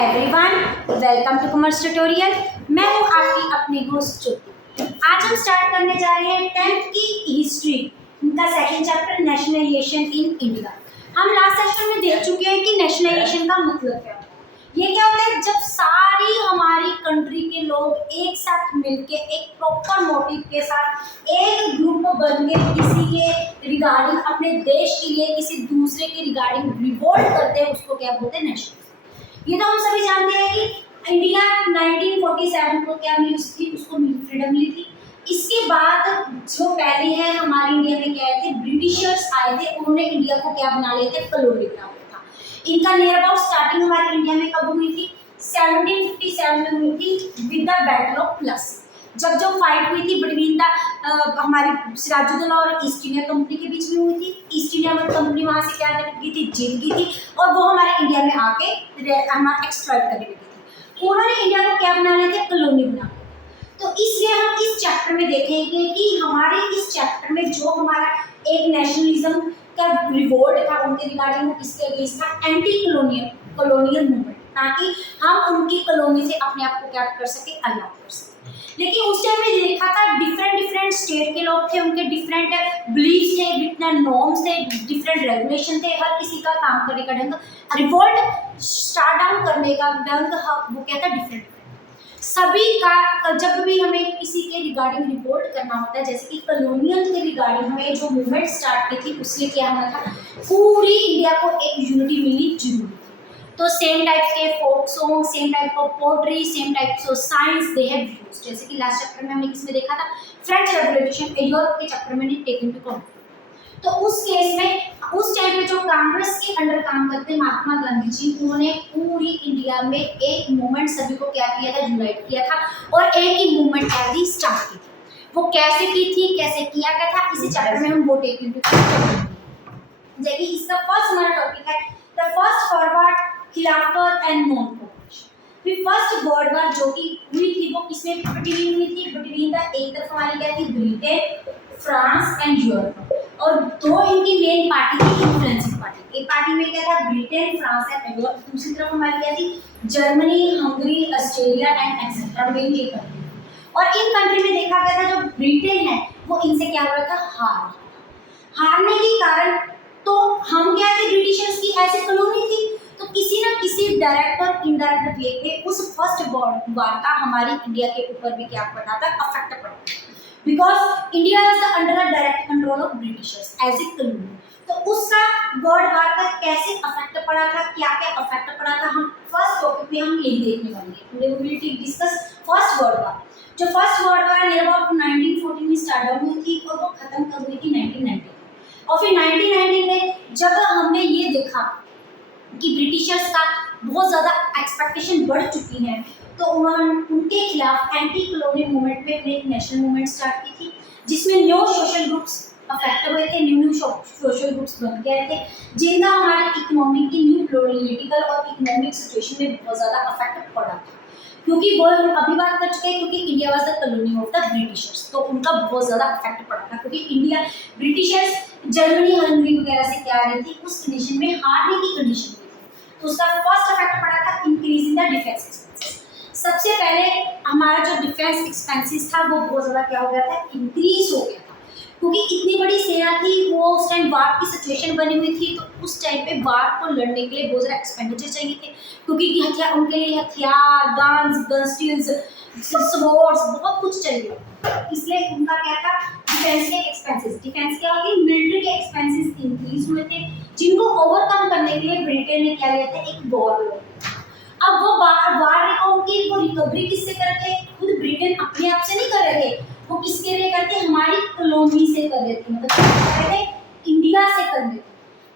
Everyone, welcome to commerce tutorial. मैं हूं आपकी अपनी होस्ट ज्योति। आज हम स्टार्ट करने जा रहे हैं 10th की हिस्ट्री, इनका second chapter nationalisation in India. हम लास्ट सेशन में देख चुके हैं कि नेशनलाइजेशन का मतलब क्या होता है। ये क्या होता है? जब सारी हमारी कंट्री के लोग एक साथ मिलके एक प्रॉपर मोटिव के साथ एक ग्रुप बन के किसी के रिगार्डिंग, अपने देश के लिए किसी दूसरे के रिगार्डिंग रिवोल्ट करते हैं, उसको क्या बोलते हैं? नेशनल। ये तो हम सभी जानते हैं कि इंडिया 1947 को क्या मिली थी? उसको फ्रीडम मिली थी। इसके बाद जो पहले है हमारे इंडिया में क्या आए थे? ब्रिटिशर्स आए थे। उन्होंने इंडिया को क्या बना लिए थे? कॉलोनी बना लिया था। इनका नियर अबाउट स्टार्टिंग हमारे इंडिया में कब हुई थी? 1757 में हुई थी with the battle of Plassey. जब जो फाइट हुई थी बिटवीन द हमारी सिराजुद्दौला और ईस्ट इंडिया कंपनी के बीच में हुई थी। ईस्ट इंडिया कंपनी वहां से क्या कर गई थी? जीत गई थी और वो हमारे इंडिया में आके हमारा एक्सप्लॉइट करने लगी थी। उन्होंने इंडिया को क्या बना लिया था? कॉलोनी बना लिया। तो इसलिए हम इस चैप्टर में देखेंगे कि हमारे इस चैप्टर में जो हमारा एक नेशनलिज्म का रिवोल्ट था उनके रिगार्डिंग, वो किसके अगेंस्ट था? एंटी कॉलोनियल मूवमेंट, ताकि हम उनकी कॉलोनी से अपने आप को क्या कर सके? अलग कर सके। लेकिन उस टाइम में देखा था डिफरेंट स्टेट के लोग थे, उनके डिफरेंट बिलीव्स थे, डिफरेंट नॉर्म्स थे, डिफरेंट रेगुलेशन थे। हर किसी का काम करने का ढंग, रिवोल्ट स्टार्ट डाउन करने का ढंग वो क्या था? डिफरेंट। सभी का जब भी हमें किसी के रिगार्डिंग रिपोर्ट करना होता है, जैसे कि कॉलोनियल के रिगार्डिंग हमें जो मूवमेंट स्टार्ट की थी, उससे क्या होना था? पूरी इंडिया को एक यूनिटी मिली जरूरी थी। तो सेम टाइप के folk song, same type of poetry, same types of science they have used. जैसे कि लास्ट चैप्टर में हमने किसमें देखा था? फ्रेंच रेवोल्यूशन, यूरोप के चैप्टर में टेकन टू कॉन्ट। तो उस केस में उस टाइम पे जो कांग्रेस के अंडर काम करते महात्मा गांधी जी, उन्होंने पूरी इंडिया में एक मूवमेंट सभी को क्या किया था? यूनाइट किया था और एक ही मूवमेंट ऐसी स्टार्ट की थी। वो कैसे की थी, कैसे किया गया था, इसी चैप्टर में हम वो टेकन टू कॉन्ट। जैसे इसका फर्स्ट हमारा टॉपिक है द फर्स्ट फॉरवर्ड खिलाफत एंड नॉन कोऑपरेशन। फिर फर्स्ट वर्ल्ड वॉर जो कि हुई थी वो किसमें बिटवीन हुई थी? बिटवीन द एक तरफ हमारी क्या थी? Britain, France and Europe. और दो इनकी मेन पार्टी थी, इन्फ्लुएंसिंग पार्टी। एक पार्टी में क्या था? Britain, France and Europe. दूसरी तरफ हमारी क्या थी? Germany, Hungary, Australia and etcetera, main ये कंट्री। और इन कंट्री में देखा गया था जो ब्रिटेन है वो इनसे क्या हो रहा था? हारने के कारण तो हम क्या थे? ब्रिटिशर्स की ऐसी कॉलोनी थी, तो किसी ना किसी डायरेक्ट और इनडायरेक्ट वे पे उस फर्स्ट वर्ल्ड वॉर का हमारी इंडिया के ऊपर भी क्या पड़ा था? अफेक्ट पड़ा, because India was under the direct control of Britishers as a colony. तो उसका वर्ल्ड वॉर का कैसे अफेक्ट पड़ा था, क्या क्या अफेक्ट पड़ा था, हम फर्स्ट टॉपिक में हम यही देखने वाले हैं। Today we will discuss First World War. जो First World War near about 1914 में स्टार्ट हुई थी और वो खत्म कब हुई थी? 1919। और फिर 1919 में जब हमने ये देखा कि ब्रिटिशर्स का बहुत ज़्यादा एक्सपेक्टेशन बढ़ चुकी है, तो उन्होंने उनके खिलाफ एंटी कॉलोनियल मूवमेंट में एक नेशनल मूवमेंट स्टार्ट की थी, जिसमें न्यू सोशल ग्रुप्स अफेक्ट हुए थे, न्यू सोशल ग्रुप्स बन गए थे, जिनका हमारे इकोनॉमी की न्यू पॉलिटिकल और इकोनॉमिक सिचुएशन में बहुत ज़्यादा अफेक्ट पड़ा था। क्योंकि वो हम अभी बात कर चुके हैं, क्योंकि India was the colony of the Britishers, तो उनका बहुत ज़्यादा अफेक्ट पड़ा था। क्योंकि इंडिया ब्रिटिशर्स जर्मनी, हंगरी वगैरह से क्या आ रही थी? उस कंडीशन में हारने की कंडीशन में थी। तो उसका फर्स्ट इफेक्ट पड़ा था increase in the defence expenses. सबसे पहले हमारा जो डिफेंस एक्सपेंसेस था वो बहुत ज़्यादा क्या हो गया था? इंक्रीज हो गया था। क्योंकि इतनी बड़ी सेना थी, वो उस टाइम वार की सिचुएशन बनी हुई थी, तो उस टाइम पे वार को लड़ने के लिए बहुत ज़्यादा एक्सपेंडिचर चाहिए थे। क्योंकि हथियार, उनके लिए हथियार, गन्स, गन स्टील्स, स्वॉर्ड्स, बहुत कुछ चाहिए। इसलिए उनका क्या था? डिफेंस के एक्सपेंसेस, डिफेंस क्या होगी? मिलिट्री के एक्सपेंसेस इंक्रीज हुए थे, जिनको ओवरकम करने के लिए ब्रिटेन ने क्या लिया था? एक वॉर लिया। अब वो वार की वो रिकवरी किससे कर रहे थे? खुद ब्रिटेन अपने आप से नहीं कर रहे थे, वो किसके लिए करते? हमारी कॉलोनी से कर रहे थे, मतलब कर रहे थे? इंडिया से कर रहे थे।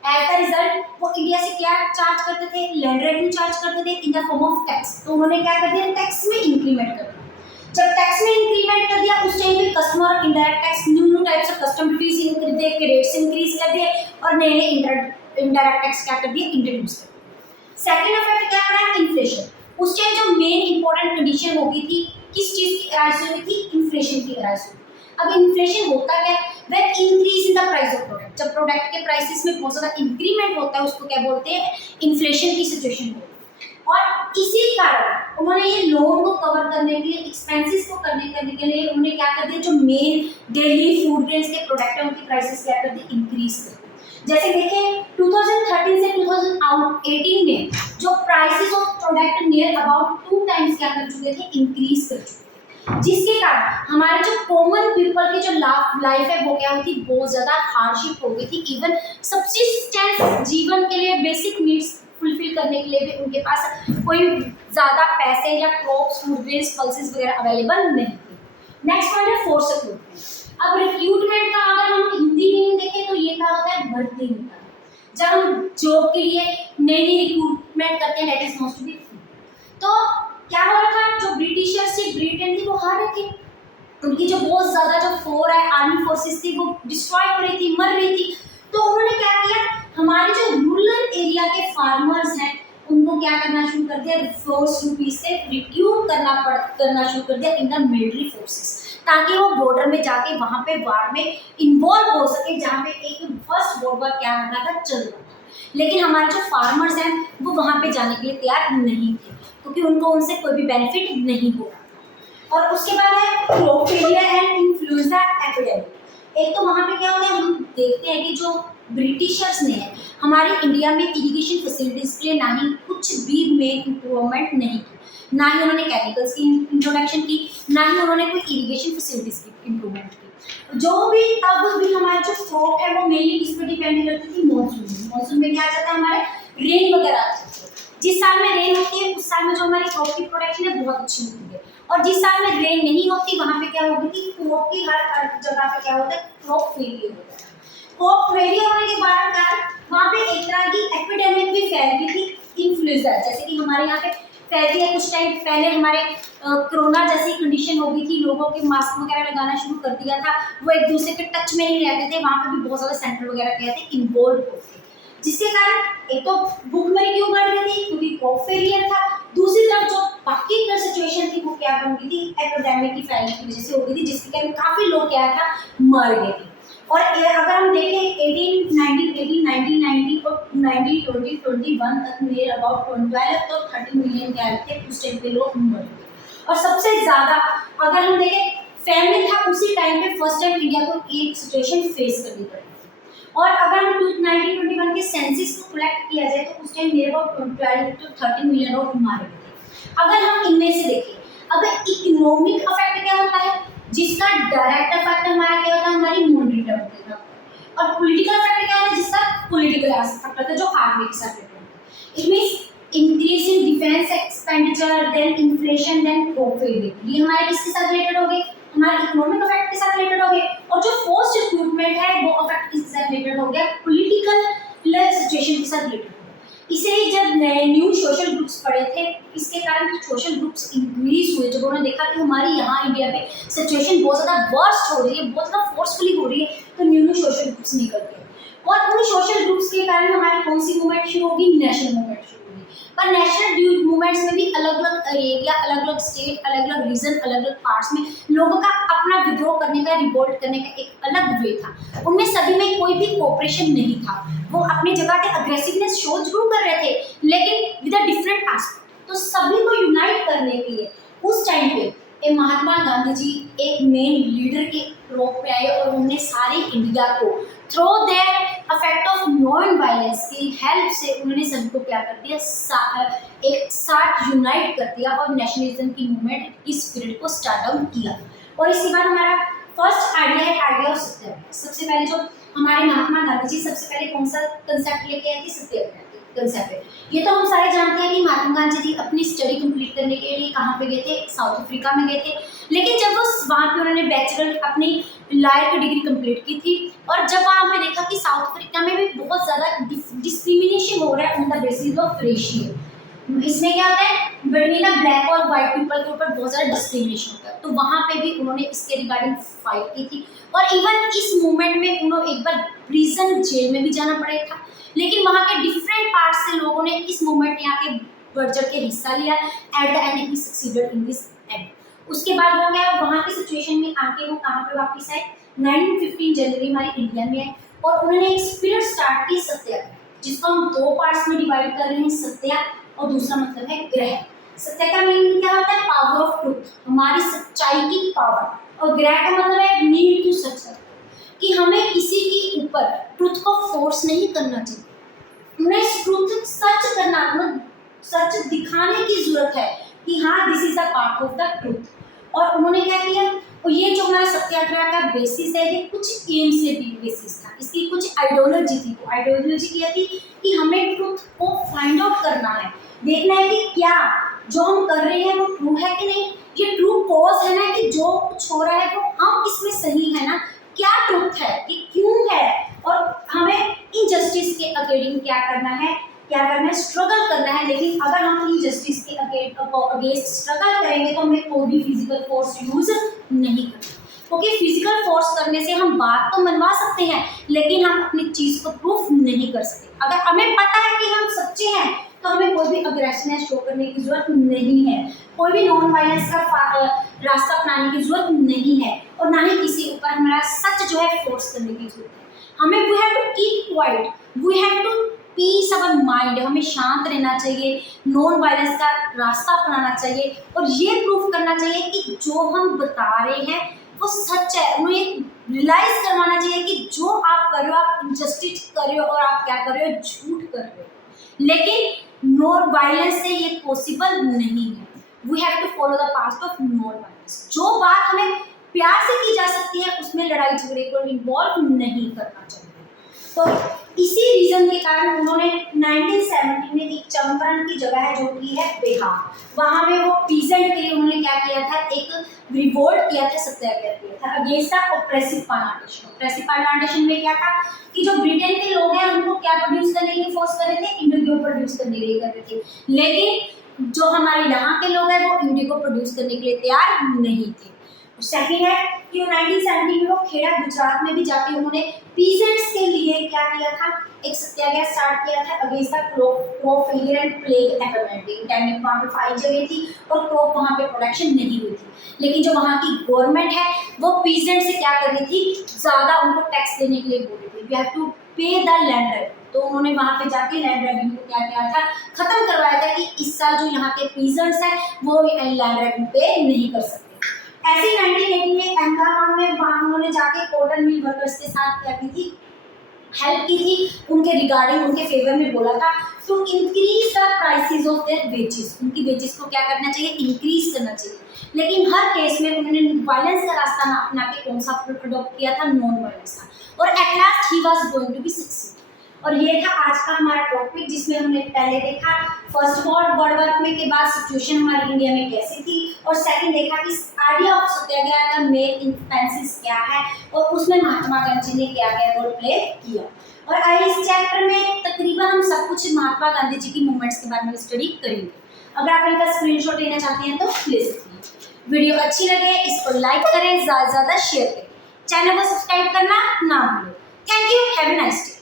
एज द रिजल्ट वो इंडिया से क्या चार्ज करते थे? लैंड रेवेन्यू चार्ज करते थे in the form of tax. तो उन्होंने क्या कर दिया? टैक्स में इंक्रीमेंट कर दिया। जब टैक्स में इंक्रीमेंट कर दिया, उस टाइम पे कस्टम और indirect tax, new types of custom duties increase दे के रेट्स इंक्रीज कर दिए और नए इनडायरेक्ट टैक्स क्या कर दिए? इंट्रोड्यूस कर दिए। सेकंड इफेक्ट क्या पड़ा? इन्फ्लेशन। उस टाइम जो मेन इंपॉर्टेंट कंडीशन हो गई थी, किस चीज की राइज हुई थी? इन्फ्लेशन की राइज हुई। अब इन्फ्लेशन होता क्या? When increase in the price of product. जब प्रोडक्ट के प्राइसेस में बहुत ज्यादा इंक्रीमेंट होता है, उसको क्या बोलते हैं? इन्फ्लेशन की सिचुएशन होती है। और इसी उन्होंने ये लोन को कवर करने के लिए, एक्सपेंसेस को करने के लिए उन्होंने क्या कर दिया, जो मेन डेली फूड ग्रेन्स के प्रोडक्ट है उनकी प्राइसेस क्या कर दी, इंक्रीज कर दी। जैसे देखें 2013 से 2018 में जो prices of product near about 2 times क्या कर चुके थे, इंक्रीज कर चुके थे, जिसके कारण हमारे जो कॉमन पीपल की जो लाइफ है वो क्या हुई थी, बहुत ज्यादा हार्डशिप हो गई थी। इवन सब्सिस्टेंस जीवन के लिए बेसिक नीड्स फुलफिल करने के लिए भी उनके पास कोई ज्यादा पैसे या क्रॉप्स, फूड ग्रेन्स, पल्सेस वगैरह अवेलेबल नहीं थे। नेक्स्ट पॉइंट है फोर्स रिक्रूटमेंट। अब रिक्रूटमेंट का अगर हम हिंदी में देखें तो ये क्या होता है, भर्ती होता है। जब हम जॉब के लिए नई रिक्रूटमेंट करते हैं, दैट इज मोस्ट बी। तो क्या हो रहा था, जो ब्रिटिशर्स थी, ब्रिटेन थी, वो हार रही थी। उनकी जो बहुत ज्यादा जो आर्मी फोर्सेस थी वो डिस्ट्रॉय हो रही थी, मर रही थी। तो उन्होंने क्या किया, हमारे जो रूरल एरिया के फार्मर्स हैं उनको क्या करना शुरू कर दिया, फोर्स रूपी से रिक्रूट करना शुरू कर दिया इन द मिलिट्री फोर्सेस, ताकि वो बॉर्डर में जाके वहां पे वार में इन्वॉल्व हो सके, जहाँ पे एक फर्स्ट वर्ल्ड वॉर क्या हो रहा था, चल रहा था। लेकिन हमारे जो फार्मर्स हैं वो वहां पे जाने के लिए तैयार नहीं थे, क्योंकि उनको उनसे कोई भी बेनिफिट नहीं हो रहा था। और उसके बाद है crop failure and influenza epidemic. एक तो वहाँ पे क्या होता है, हम देखते हैं कि जो ब्रिटिशर्स ने हमारे इंडिया में इरिगेशन फैसिलिटीज के लिए ना ही कुछ भी में इम्प्रूवमेंट नहीं की, ना ही उन्होंने केमिकल्स की इंट्रोडक्शन की, ना ही उन्होंने कोई इरिगेशन फैसिलिटीज की इम्प्रूवमेंट की। जो भी तब भी हमारे जो क्रॉप है वो मेनली किस पर डिपेंड करती थी, मॉनसून। मॉनसून में क्या आ जाता है, हमारे रेन वगैरह आ जाती है। जिस साल में रेन होती है उस साल में जो हमारी क्रॉप की प्रोडक्शन है बहुत अच्छी होती है, और जिस साल में रेन नहीं होती वहाँ पे क्या होगी कि क्रॉप की हर जगह पे क्या होता है, क्रॉप फेलियर होता है। क्रॉप फेलियर होने के कारण वहाँ पे एक तरह की एपिडेमिक भी फैल गई थी, इन्फ्लुएंजा, जैसे कि हमारे यहाँ पे फैलती है। कुछ टाइम पहले हमारे कोरोना जैसी कंडीशन हो गई थी, लोगों के मास्क वगैरह लगाना शुरू कर दिया था, वो एक दूसरे के टच में नहीं रहते थे, वहाँ पे भी बहुत ज़्यादा सेंटर वगैरह क्या थे, इन्वॉल्व होते, जिसके कारण एक तो भूखमरी क्यों बढ़ रही थी, क्योंकि क्रॉप फेलियर था। दूसरी तरफ जो बाकी की सिचुएशन थी वो क्या बन गई थी, एपिडेमिक की फैलने की वजह से हो गई थी, जिसके कारण काफ़ी लोग क्या था, मर गए थे। और अगर हम देखें 1990 और 2021 तक में अबाउट 12 तो 30 मिलियन क्या थे उस टाइम पे लोग मर गए। और सबसे ज़्यादा अगर हम देखें फैमिली था, उसी टाइम पे फर्स्ट टाइम इंडिया को एक सिचुएशन फेस करनी पड़ी। और अगर हम 1921 के सेंसस को कलेक्ट किया जाए तो उस time near about 12 to 13 million लोग मारे गए थे। अगर हम इनमें से देखें, अगर इकोनॉमिक इफेक्ट क्या होता है, जिसका डायरेक्ट इफेक्ट हमारा क्या होता है, हमारी मॉनेटरी पॉलिसी का, और पॉलिटिकल इफेक्ट क्या होता है, जिसका पॉलिटिकल एस्पेक्ट होता है, जो आर्मी के साथ होता है। It means increase in defence expenditure, then inflation, then crop failure. ये हमारे किसके साथ रिलेटेड हो गए, हमारे इकोनॉमिक इफेक्ट के साथ रिलेटेड हो गए। और जो फोर्स्ड रिक्रूटमेंट है वो इफेक्ट किसके साथ रिलेटेड हो गया, पॉलिटिकल सिचुएशन के साथ रिलेटेड। इसीलिए जब नए न्यू सोशल ग्रुप्स पड़े थे, इसके कारण सोशल ग्रुप्स इंक्रीज हुए, जब उन्होंने देखा कि हमारी यहाँ इंडिया में सिचुएशन बहुत ज़्यादा वर्स्ट हो रही है, बहुत ज़्यादा फोर्सफुली हो रही है, तो न्यू सोशल ग्रुप्स निकल गए। और उन सोशल ग्रुप्स के कारण हमारी कौन सी मूवमेंट शुरू होगी, नेशनल मूवमेंट शुरू होगी। पर नेशनल मूवमेंट्स में भी अलग अलग एरिया, अलग अलग स्टेट, अलग अलग रीजन, अलग अलग पार्ट्स में लोगों का अपना विद्रोह करने का, रिवोल्ट करने का एक अलग वे था। उनमें सभी में कोई भी कोऑपरेशन नहीं था, वो अपनी जगह पे अग्रेसिवनेस शो जरूर कर रहे थे, लेकिन विद अ डिफरेंट एस्पेक्ट। तो सभी को यूनाइट करने के लिए उस टाइम पे महात्मा गांधी जी एक मेन लीडर के रूप में आए, और उन्होंने सारी इंडिया को through their effect of non violence की हेल्प से उन्होंने सभी को क्या कर दिया, एक साथ यूनाइट कर दिया, और नेशनलिज्म की मूवमेंट की स्पिरिट को स्टार्ट डाउन किया। और इसके बाद हमारा फर्स्ट आइडिया है आइडिया ऑफ सत्याग्रह। सबसे पहले जो हमारे महात्मा गांधी जी सबसे पहले कौन सा कंसेप्ट लेके आए थे, सत्याग्रह कंसेप्ट है। ये तो हम सारे जानते हैं कि महात्मा गांधी जी अपनी स्टडी कंप्लीट करने के लिए कहाँ पे गए थे, साउथ अफ्रीका में गए थे। लेकिन जब वो वहाँ पे उन्होंने बैचलर अपनी लॉयर की डिग्री कंप्लीट की थी, और जब वहाँ पे देखा कि साउथ अफ्रीका में भी बहुत ज़्यादा डिस्क्रिमिनेशन हो रहा है on the basis of ratio, इसमें क्या होता है, बिटवीन द ब्लैक और वाइट पीपल के ऊपर बहुत ज़्यादा डिस्क्रिमिनेशन होता है। तो वहाँ पे भी उन्होंने इसके रिगार्डिंग फाइट की थी, और इवन इस मूवमेंट में उन्होंने एक बार प्रिजन जेल में भी जाना पड़ा था। लेकिन वहाँ के डिफरेंट पार्ट से लोगों ने इस मूवमेंट में आके बढ़ चढ़ के हिस्सा लिया। At the and he succeeded in this and. उसके बाद वो क्या, वहाँ की सिचुएशन में आके वो कहाँ पे वापस आए, 1915 जनवरी हमारी इंडिया में आए, और उन्होंने एक स्पिरिट स्टार्ट की सत्याग्रह, जिसको हम दो पार्ट्स में डिवाइड कर रहे हैं, सत्या और दूसरा मतलब है ग्रह। सत्य का मीनिंग क्या होता है? पावर ऑफ ट्रूथ, हमारी सच्चाई की पावर। और ग्रह का मतलब है नीड टू सच, कि हमें किसी के ऊपर ट्रुथ को फोर्स नहीं करना चाहिए, उन्हें ट्रुथ सच करना, मतलब सच दिखाने की जरूरत है कि हाँ this is a part of the truth. और उन्होंने क्या किया, और ये जो हमारा सत्याग्रह का बेसिस है, ये कुछ एम से भी बेसिस था, इसकी कुछ आइडियोलॉजी थी। वो आइडियोलॉजी क्या थी कि हमें ट्रुथ को फाइंड आउट करना है, देखना है कि क्या जो हम कर रहे हैं वो ट्रू है कि नहीं, ये ट्रू कॉज है ना, कि जो कुछ हो रहा है वो हम इसमें सही है ना, क्या ट्रुथ है, कि क्यों है, और हमें इनजस्टिस के अकॉर्डिंग क्या करना है, स्ट्रगल करना है। लेकिन अगर हम इनजस्टिस के अगेंस्ट स्ट्रगल करेंगे तो हमें कोई भी फिजिकल फोर्स यूज नहीं करना, क्योंकि फिजिकल फोर्स करने से हम बात तो मनवा सकते हैं लेकिन हम अपनी चीज को प्रूफ नहीं कर सकते। अगर हमें पता है कि हम सच्चे हैं तो हमें कोई भी अग्रेसिवनेस शो करने की जरूरत नहीं है, कोई भी नॉन वायलेंस का रास्ता अपनाने की जरूरत नहीं है, और ना ही किसी ऊपर हमारा सच जो है फोर्स करने की जरूरत है। हमें we have to keep quiet, we have to peace our mind, हमें शांत रहना चाहिए, नॉन वायलेंस का रास्ता अपनाना चाहिए, और ये प्रूफ करना चाहिए कि जो हम बता रहे हैं वो सच है। उन्हें रियलाइज करवाना चाहिए कि जो आप कर रहे हो, आप इनजस्टिस कर रहे हो और आप क्या कर रहे हो, झूठ कर रहे हो, लेकिन नॉन वायलेंस से ये पॉसिबल नहीं है। We have to follow the path of non violence. जो बात हमें प्यार से की जा सकती है उसमें लड़ाई झगड़े को इन्वॉल्व नहीं करना चाहिए। तो इसी रीजन के कारण उन्होंने 1970 में एक चंपारण की जगह है जो कि है बिहार, वहां में वो पीजेंट के लिए उन्होंने क्या किया था, एक रिवोल्ट किया था, सत्याग्रह किया था against the oppressive plantation. Oppressive plantation में क्या था कि जो ब्रिटेन के लोग हैं उनको क्या प्रोड्यूस करने के लिए फोर्स कर रहे थे, इंडिगो प्रोड्यूस करने के लिए कर रहे थे, लेकिन जो हमारे यहाँ के लोग हैं वो इंडिगो प्रोड्यूस करने के लिए तैयार नहीं थे। सेकंड है कि 1970 में वो खेड़ा गुजरात में भी जाके उन्होंने पीजेंट्स के लिए क्या किया था, एक सत्याग्रह स्टार्ट किया था against the crop failure and plague epidemic. Timing वहाँ पे 5 जगह थी और क्रॉप वहाँ पे प्रोडक्शन नहीं हुई थी, लेकिन जो वहाँ की गवर्नमेंट है वो पीजेंट से क्या कर रही थी, ज़्यादा उनको टैक्स देने के लिए बोल रही थी, वी हैव टू पे द लैंड रेवेन्यू। तो उन्होंने वहाँ पे जाके लैंड रेवेन्यू को क्या किया था, खत्म करवाया था कि इस साल जो यहाँ के पीजेंट्स हैं वो लैंड रेवेन्यू पे नहीं कर सकते। ऐसे 1980 में अहमदाबाद में वहाँ उन्होंने जाके कॉटन मिल वर्कर्स के साथ क्या की थी, हेल्प की थी, उनके रिगार्डिंग उनके फेवर में बोला था to increase the prices of their wages, उनकी वेजेस को क्या करना चाहिए, इंक्रीज करना चाहिए। लेकिन हर केस में उन्होंने वायलेंस का रास्ता ना अपना के कौन सा अडॉप्ट किया था, नॉन वायलेंस का, और at last he was going to be successful. और ये था आज का हमारा टॉपिक जिसमें हमने पहले देखा फर्स्ट वर्ल्ड वॉर में के बाद सिचुएशन हमारी इंडिया में कैसी थी, और सेकंड देखा कि आइडिया ऑफ सत्याग्रह का मेन इंफेंसिस क्या है और उसमें महात्मा गांधी ने क्या क्या रोल प्ले किया। और आज इस चैप्टर में तकरीबन हम सब कुछ महात्मा गांधी जी की मूवमेंट्स के बारे में स्टडी करेंगे। अगर आप इनका स्क्रीनशॉट लेना चाहते हैं तो ले सकते हैं। वीडियो अच्छी लगे इसको लाइक करें, ज़्यादा से ज़्यादा शेयर करें, चैनल को सब्सक्राइब करना ना भूलें। Thank you, have a nice day.